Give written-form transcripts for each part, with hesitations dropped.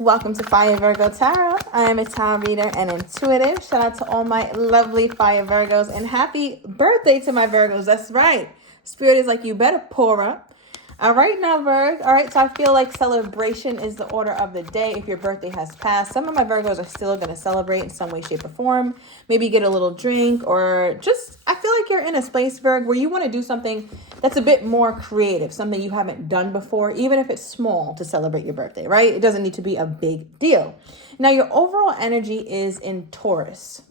Welcome to Fire Virgo Tarot. I am a tarot reader and intuitive. Shout out to all my lovely Fire Virgos and happy birthday to my Virgos. That's right. Spirit is like, you better pour up. All right, now, Virg. All right, so I feel like celebration is the order of the day if your birthday has passed. Some of my Virgos are still going to celebrate in some way, shape, or form. Maybe get a little drink or just, I feel like you're in a space, Virg, where you want to do something that's a bit more creative, something you haven't done before, even if it's small to celebrate your birthday, right? It doesn't need to be a big deal. Now, your overall energy is in Taurus.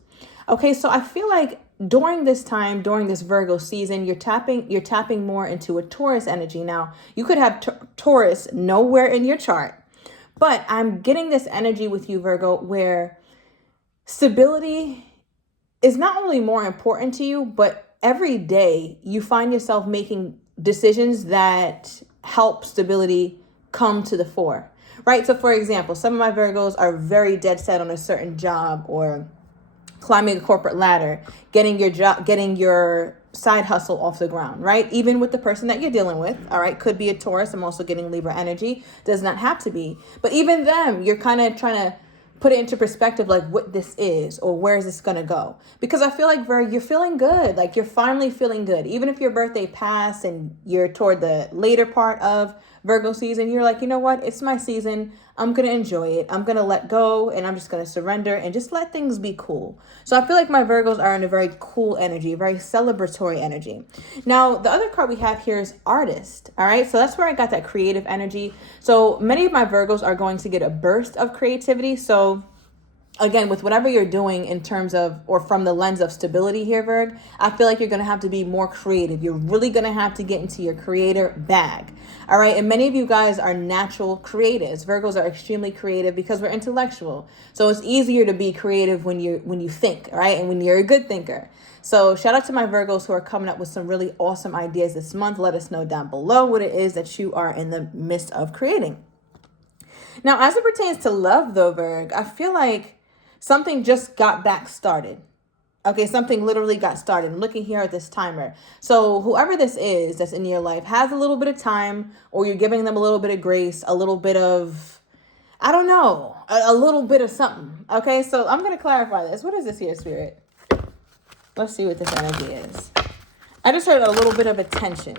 Okay, so I feel like during this time, during this Virgo season, you're tapping more into a Taurus energy. Now, you could have Taurus nowhere in your chart, but I'm getting this energy with you, Virgo, where stability is not only more important to you, but every day you find yourself making decisions that help stability come to the fore, right? So for example, some of my Virgos are very dead set on a certain job or climbing a corporate ladder, getting your side hustle off the ground, right? Even with the person that you're dealing with, all right, could be a Taurus. I'm also getting Libra energy. Does not have to be. But even them, you're kind of trying to put it into perspective, like what this is or where is this going to go? Because I feel like, Virgo, you're feeling good. Like you're finally feeling good. Even if your birthday passed and you're toward the later part of Virgo season, you're like, you know what? It's my season. I'm going to enjoy it. I'm going to let go and I'm just going to surrender and just let things be cool. So I feel like my Virgos are in a very cool energy, very celebratory energy. Now, the other card we have here is artist. All right. So that's where I got that creative energy. So many of my Virgos are going to get a burst of creativity. So again, with whatever you're doing in terms of, or from the lens of stability here, Virg, I feel like you're going to have to be more creative. You're really going to have to get into your creator bag. All right. And many of you guys are natural creatives. Virgos are extremely creative because we're intellectual. So it's easier to be creative when you think, right? And when you're a good thinker. So shout out to my Virgos who are coming up with some really awesome ideas this month. Let us know down below what it is that you are in the midst of creating. Now, as it pertains to love though, Virg, I feel like something just got back started. Okay, something literally got started. I'm looking here at this timer. So whoever this is that's in your life has a little bit of time, or you're giving them a little bit of grace, a little bit of, I don't know, a little bit of something. Okay, so I'm going to clarify this. What is this here, Spirit? Let's see what this energy is. I just heard a little bit of attention,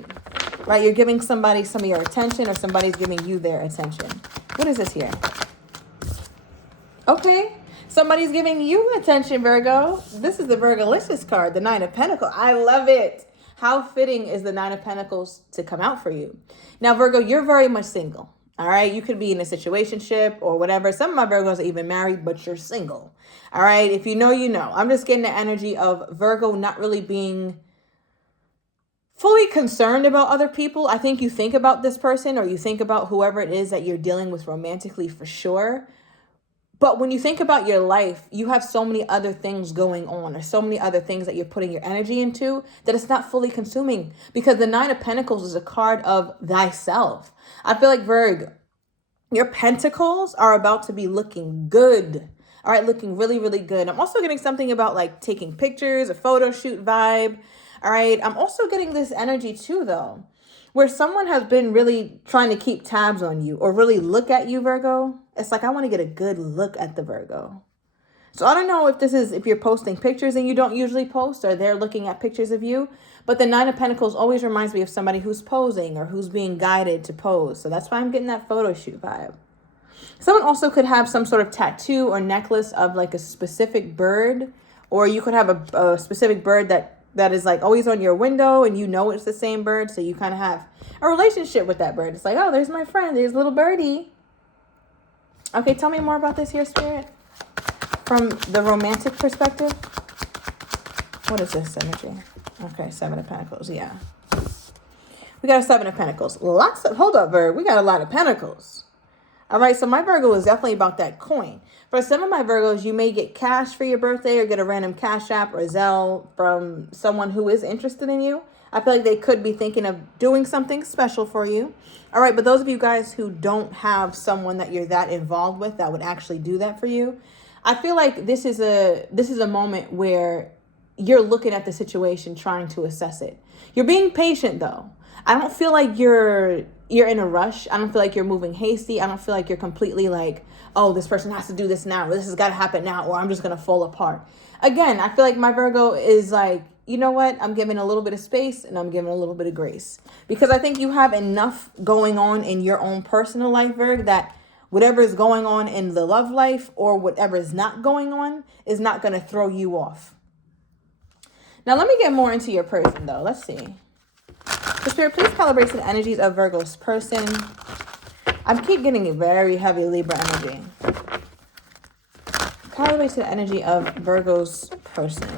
right? You're giving somebody some of your attention or somebody's giving you their attention. What is this here? Okay. Somebody's giving you attention, Virgo. This is the Virgolicious card, the Nine of Pentacles. I love it. How fitting is the Nine of Pentacles to come out for you? Now, Virgo, you're very much single. All right. You could be in a situationship or whatever. Some of my Virgos are even married, but you're single. All right. If you know, you know. I'm just getting the energy of Virgo not really being fully concerned about other people. I think you think about this person or you think about whoever it is that you're dealing with romantically for sure. But when you think about your life, you have so many other things going on or so many other things that you're putting your energy into that it's not fully consuming, because the Nine of Pentacles is a card of thyself. I feel like, Virg, your pentacles are about to be looking good. All right, looking really, really good. I'm also getting something about like taking pictures, a photo shoot vibe. All right, I'm also getting this energy too, though, where someone has been really trying to keep tabs on you or really look at you, Virgo. It's like, I want to get a good look at the Virgo. So I don't know if this is, if you're posting pictures and you don't usually post, or they're looking at pictures of you. But the Nine of Pentacles always reminds me of somebody who's posing or who's being guided to pose. So that's why I'm getting that photo shoot vibe. Someone also could have some sort of tattoo or necklace of like a specific bird, or you could have a specific bird that is like always on your window and you know it's the same bird. So you kind of have a relationship with that bird. It's like, oh, there's my friend. There's little birdie. Okay, tell me more about this here, Spirit. From the romantic perspective. What is this energy? Okay, Seven of Pentacles. Yeah. We got a Seven of Pentacles. Hold up, Virgo. We got a lot of Pentacles. All right, so my Virgo is definitely about that coin. For some of my Virgos, you may get cash for your birthday or get a random Cash App or Zelle from someone who is interested in you. I feel like they could be thinking of doing something special for you. All right, but those of you guys who don't have someone that you're that involved with that would actually do that for you, I feel like this is a moment where you're looking at the situation, trying to assess it. You're being patient though. I don't feel like you're in a rush. I don't feel like you're moving hasty. I don't feel like you're completely like, oh, this person has to do this now, or this has got to happen now, or I'm just going to fall apart. Again, I feel like my Virgo is like, you know what? I'm giving a little bit of space and I'm giving a little bit of grace, because I think you have enough going on in your own personal life, Virg, that whatever is going on in the love life or whatever is not going on is not going to throw you off. Now, let me get more into your person, though. Let's see. So, Spirit, please calibrate to the energies of Virgo's person. I keep getting a very heavy Libra energy. Calibrate to the energy of Virgo's person.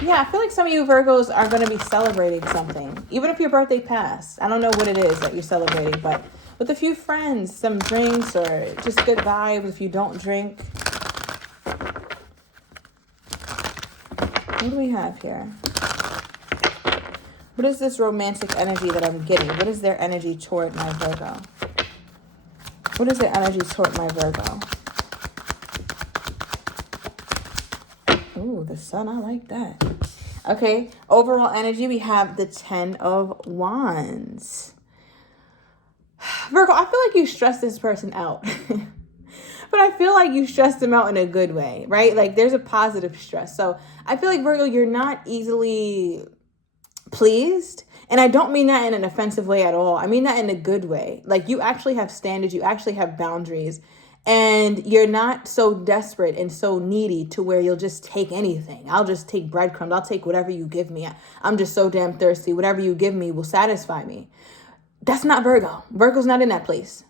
Yeah, I feel like some of you Virgos are going to be celebrating something. Even if your birthday passed. I don't know what it is that you're celebrating, but with a few friends, some drinks, or just good vibes if you don't drink. What do we have here? What is this romantic energy that I'm getting? What is their energy toward my Virgo? What is their energy toward my Virgo? Ooh, the sun, I like that. Okay, overall energy, we have the 10 of Wands. Virgo, I feel like you stress this person out. But I feel like you stress them out in a good way, right? Like there's a positive stress. So I feel like, Virgo, you're not easily pleased. And I don't mean that in an offensive way at all. I mean that in a good way. Like you actually have standards. You actually have boundaries. And you're not so desperate and so needy to where you'll just take anything. I'll just take breadcrumbs. I'll take whatever you give me. I'm just so damn thirsty. Whatever you give me will satisfy me. That's not Virgo. Virgo's not in that place.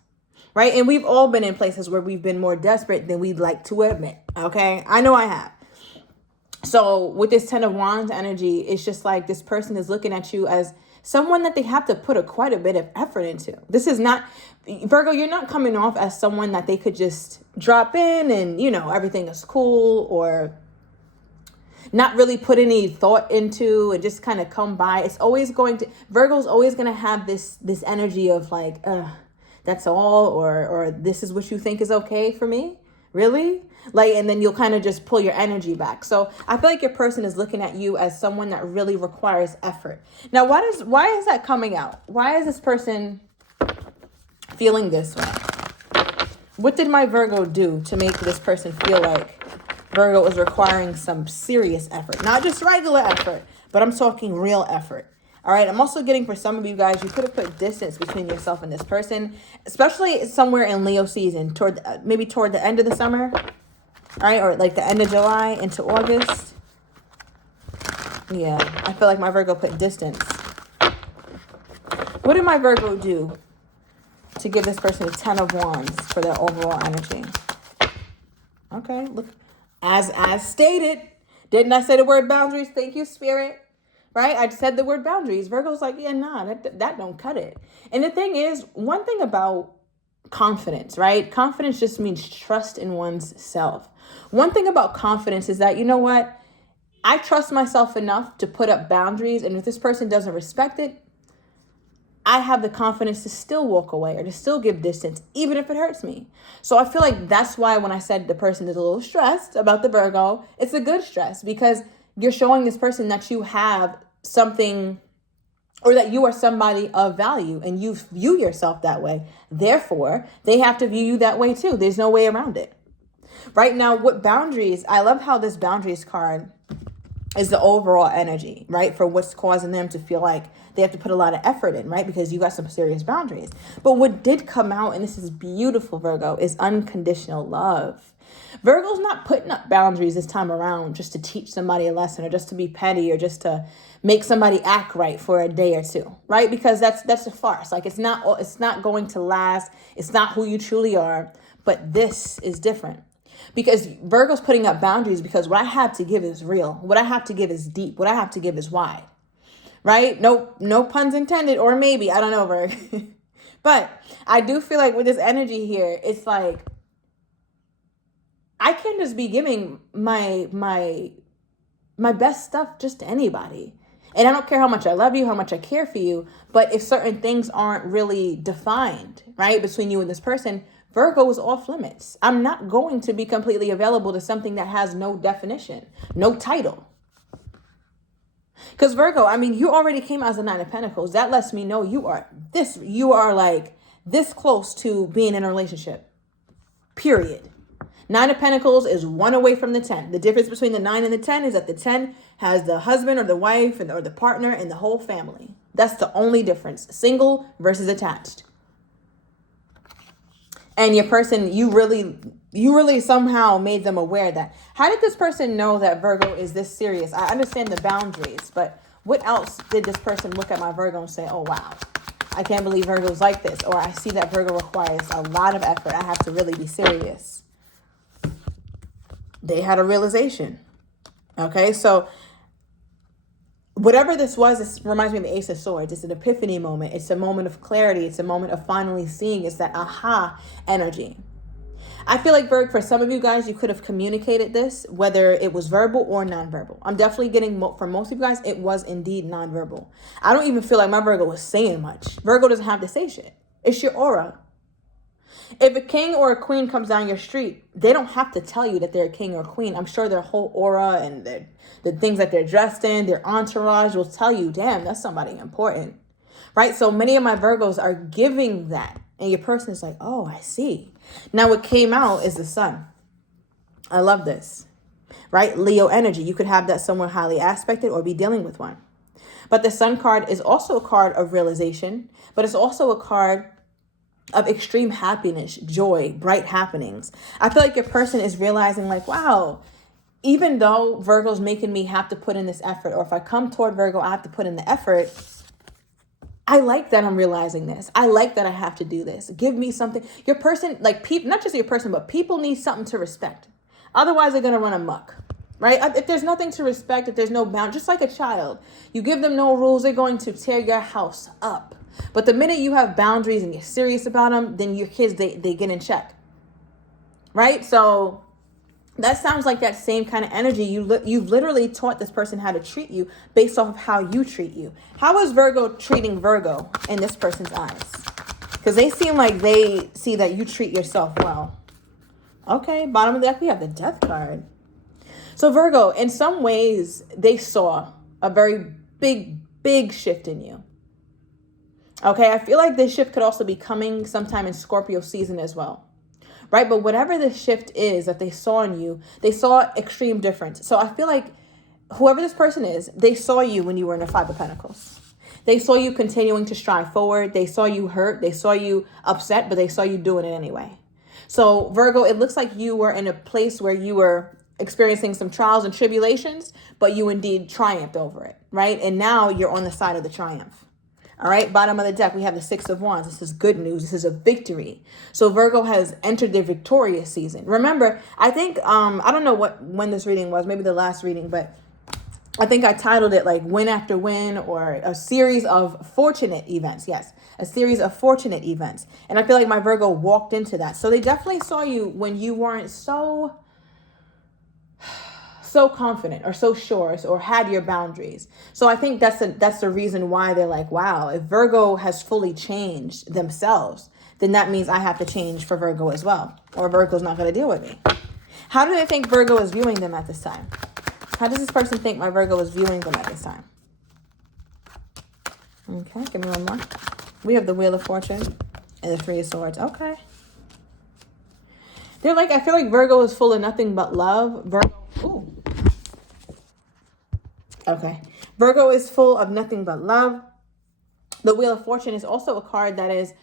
Right? And we've all been in places where we've been more desperate than we'd like to admit. Okay? I know I have. So with this 10 of Wands energy, it's just like this person is looking at you as someone that they have to put quite a bit of effort into. This is not, Virgo, you're not coming off as someone that they could just drop in and, you know, everything is cool, or not really put any thought into and just kind of come by. It's always going to, Virgo's always going to have this energy of like, that's all, or this is what you think is okay for me? Really? Like, and then you'll kind of just pull your energy back. So I feel like your person is looking at you as someone that really requires effort. Now, why is that coming out? Why is this person feeling this way? What did my Virgo do to make this person feel like Virgo is requiring some serious effort? Not just regular effort, but I'm talking real effort. All right. I'm also getting, for some of you guys, you could have put distance between yourself and this person, especially somewhere in Leo season, maybe toward the end of the summer. All right. Or like the end of July into August. Yeah. I feel like my Virgo put distance. What did my Virgo do to give this person a 10 of Wands for their overall energy? Okay. Look, as stated, didn't I say the word boundaries? Thank you, Spirit. Right? I said the word boundaries. Virgo's like, yeah, nah, that don't cut it. And the thing is, one thing about confidence, right? Confidence just means trust in one's self. One thing about confidence is that, you know what? I trust myself enough to put up boundaries. And if this person doesn't respect it, I have the confidence to still walk away or to still give distance, even if it hurts me. So I feel like that's why when I said the person is a little stressed about the Virgo, it's a good stress, because you're showing this person that you have something, or that you are somebody of value and you view yourself that way. Therefore, they have to view you that way too. There's no way around it. Right now, what boundaries, I love how this boundaries card is the overall energy, right? For what's causing them to feel like they have to put a lot of effort in, right? Because you got some serious boundaries. But what did come out, and this is beautiful, Virgo, is unconditional love. Virgo's not putting up boundaries this time around just to teach somebody a lesson, or just to be petty, or just to make somebody act right for a day or two, right? Because that's a farce. Like it's not going to last. It's not who you truly are. But this is different, because Virgo's putting up boundaries because what I have to give is real. What I have to give is deep. What I have to give is wide, right? No puns intended, or maybe, I don't know, Virgo. But I do feel like with this energy here, it's like, I can't just be giving my best stuff just to anybody. And I don't care how much I love you, how much I care for you, but if certain things aren't really defined, right, between you and this person, Virgo is off limits. I'm not going to be completely available to something that has no definition, no title. Because Virgo, I mean, you already came out as a Nine of Pentacles. That lets me know you are like this close to being in a relationship. Period. Nine of Pentacles is one away from the 10. The difference between the 9 and the 10 is that the 10 has the husband or the wife or the partner and the whole family. That's the only difference. Single versus attached. And your person, you really somehow made them aware that. How did this person know that Virgo is this serious? I understand the boundaries, but what else did this person look at my Virgo and say, oh, wow, I can't believe Virgo's like this. Or I see that Virgo requires a lot of effort. I have to really be serious. They had a realization. Okay, so whatever this was, this reminds me of the Ace of Swords. It's an epiphany moment. It's a moment of clarity. It's a moment of finally seeing. It's that aha energy. I feel like, Virgo, for some of you guys, you could have communicated this, whether it was verbal or nonverbal. I'm definitely getting, for most of you guys, it was indeed nonverbal. I don't even feel like my Virgo was saying much. Virgo doesn't have to say shit. It's your aura. If a king or a queen comes down your street, they don't have to tell you that they're a king or a queen. I'm sure their whole aura and the things that they're dressed in, their entourage will tell you, damn, that's somebody important, right? So many of my Virgos are giving that. And your person is like, oh, I see. Now what came out is the sun. I love this, right? Leo energy. You could have that someone highly aspected or be dealing with one. But the sun card is also a card of realization, but it's also a card of extreme happiness, joy, bright happenings. I feel like your person is realizing like, wow, even though Virgo's making me have to put in this effort, or if I come toward Virgo, I have to put in the effort. I like that I'm realizing this. I like that I have to do this. Give me something. Your person, like people, not just your person, but people need something to respect. Otherwise, they're going to run amok, right? If there's nothing to respect, if there's no bound, just like a child, you give them no rules, they're going to tear your house up. But the minute you have boundaries and you're serious about them, then your kids, they get in check, right? So that sounds like that same kind of energy. You've literally taught this person how to treat you based off of how you treat you. How is Virgo treating Virgo in this person's eyes? Because they seem like they see that you treat yourself well. Okay, bottom of the deck, we have the Death card. So Virgo, in some ways, they saw a very big shift in you. Okay, I feel like this shift could also be coming sometime in Scorpio season as well. Right? But whatever the shift is that they saw in you, they saw extreme difference. So I feel like whoever this person is, they saw you when you were in the Five of Pentacles. They saw you continuing to strive forward. They saw you hurt. They saw you upset, but they saw you doing it anyway. So Virgo, it looks like you were in a place where you were experiencing some trials and tribulations, but you indeed triumphed over it, right? And now you're on the side of the triumph. All right, bottom of the deck, we have the Six of Wands. This is good news. This is a victory. So Virgo has entered their victorious season. Remember, I think, I don't know when this reading was, maybe the last reading, but I think I titled it like Win After Win, or a series of fortunate events. Yes, a series of fortunate events. And I feel like my Virgo walked into that. So they definitely saw you when you weren't so confident or so sure or had your boundaries. So I think that's the reason why they're like, wow, if Virgo has fully changed themselves, then that means I have to change for Virgo as well, or Virgo's not going to deal with me. How do they think Virgo is viewing them at this time? How does this person think my Virgo is viewing them at this time? Okay, give me one more. We have the Wheel of Fortune and the Three of Swords. Okay. They're like, I feel like Virgo is full of nothing but love. Ooh. Okay. Virgo is full of nothing but love. The Wheel of Fortune is also a card that is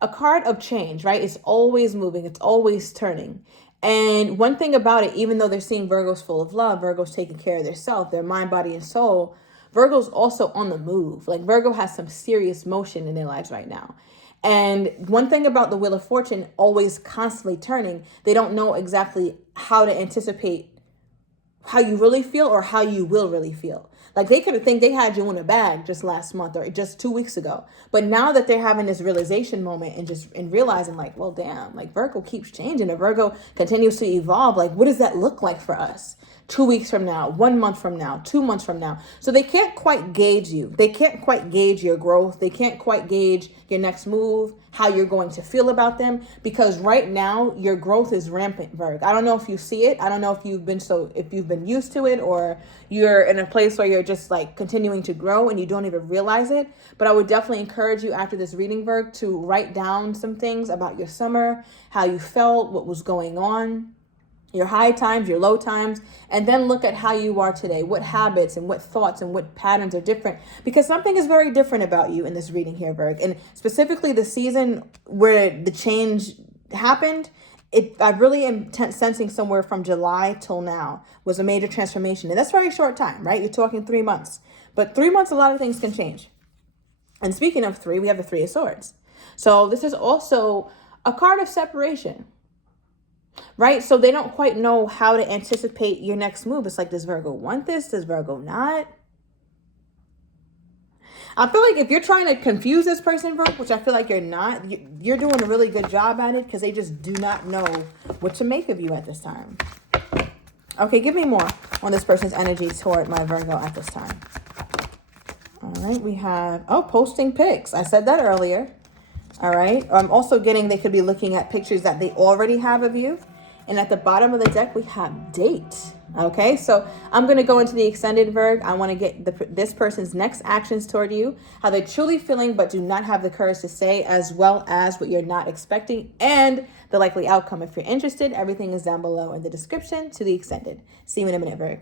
a card of change, right? It's always moving. It's always turning. And one thing about it, even though they're seeing Virgo's full of love, Virgo's taking care of their self, their mind, body, and soul, Virgo's also on the move. Like Virgo has some serious motion in their lives right now. And one thing about the Wheel of Fortune, always constantly turning, they don't know exactly how to anticipate how you really feel or how you will really feel. Like they could have think they had you in a bag just last month or just 2 weeks ago. But now that they're having this realization moment and realizing like, well, damn, like Virgo keeps changing. The Virgo continues to evolve. Like, what does that look like for us? 2 weeks from now, 1 month from now, 2 months from now. So they can't quite gauge you. They can't quite gauge your growth. They can't quite gauge your next move, how you're going to feel about them, because right now your growth is rampant, Virg. I don't know if you see it. I don't know if you've been used to it, or you're in a place where you're just like continuing to grow and you don't even realize it. But I would definitely encourage you after this reading, Virg, to write down some things about your summer, how you felt, what was going on, your high times, your low times, and then look at how you are today. What habits and what thoughts and what patterns are different? Because something is very different about you in this reading here, Virg. And specifically the season where the change happened, I really am sensing somewhere from July till now was a major transformation. And that's a very short time, right? You're talking 3 months. But 3 months, a lot of things can change. And speaking of three, we have the Three of Swords. So this is also a card of separation. Right? So they don't quite know how to anticipate your next move. It's like, does Virgo want this? Does Virgo not? I feel like if you're trying to confuse this person, Virgo, which I feel like you're not, you're doing a really good job at it, because they just do not know what to make of you at this time. Okay, give me more on this person's energy toward my Virgo at this time. All right, we have, posting pics. I said that earlier. All right. I'm also getting they could be looking at pictures that they already have of you. And at the bottom of the deck, we have date. Okay, so I'm going to go into the extended, Virg. I want to get this person's next actions toward you, how they're truly feeling but do not have the courage to say, as well as what you're not expecting and the likely outcome. If you're interested, everything is down below in the description to the extended. See you in a minute, Virg.